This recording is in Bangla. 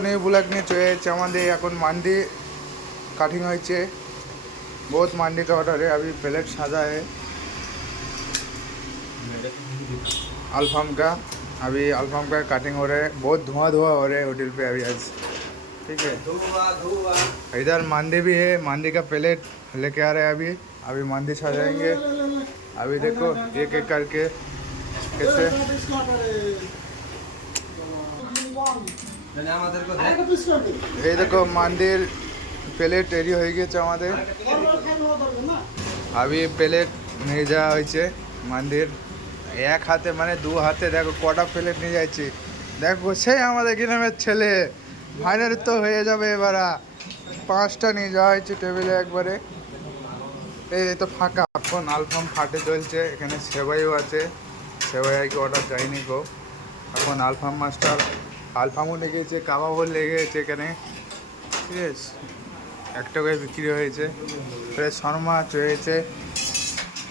নিউ ব্লগ নিয়ে চলে যাচ্ছে আমাদের এখন मांडी कटिंग হয়েছে बहुत मांडी का ऑर्डर है अभी प्लेट साजा है अल्फाम का अभी अल्फाम का कटिंग हो रहा है बहुत धुआं धुआं हो रहा है होटल पे अभी आज ठीक है इधर मांडी भी है मांडी का प्लेट लेके आ रहे हैं अभी अभी मांडी सजाएंगे अभी देखो एक एक करके कैसे এই দেখো মান্ডির প্লেট রেডি হয়ে গেছে আমাদের अभी প্লেট নিয়ে যাওয়া হয়েছে মান্ডির এক হাতে মানে দু হাতে দেখো কটা প্লেট নিয়ে যাচ্ছি দেখো সেই আমাদের গ্রামের ছেলে ভাইরাল তো হয়ে যাবে এবারা পাঁচটা নিয়ে যাওয়া হয়েছে টেবিলে একবারে এই তো ফাঁকা এখন আলফাম ফাটে চলছে এখানে সেবাইও আছে সেবাই কি অর্ডার যায়নি গো এখন আলফাম মাস্টার আলফামও লেগেছে কাবাবও লেগেছে এখানে ঠিক আছে একটা করে বিক্রি হয়েছে ফ্রেশ শর্মা হয়েছে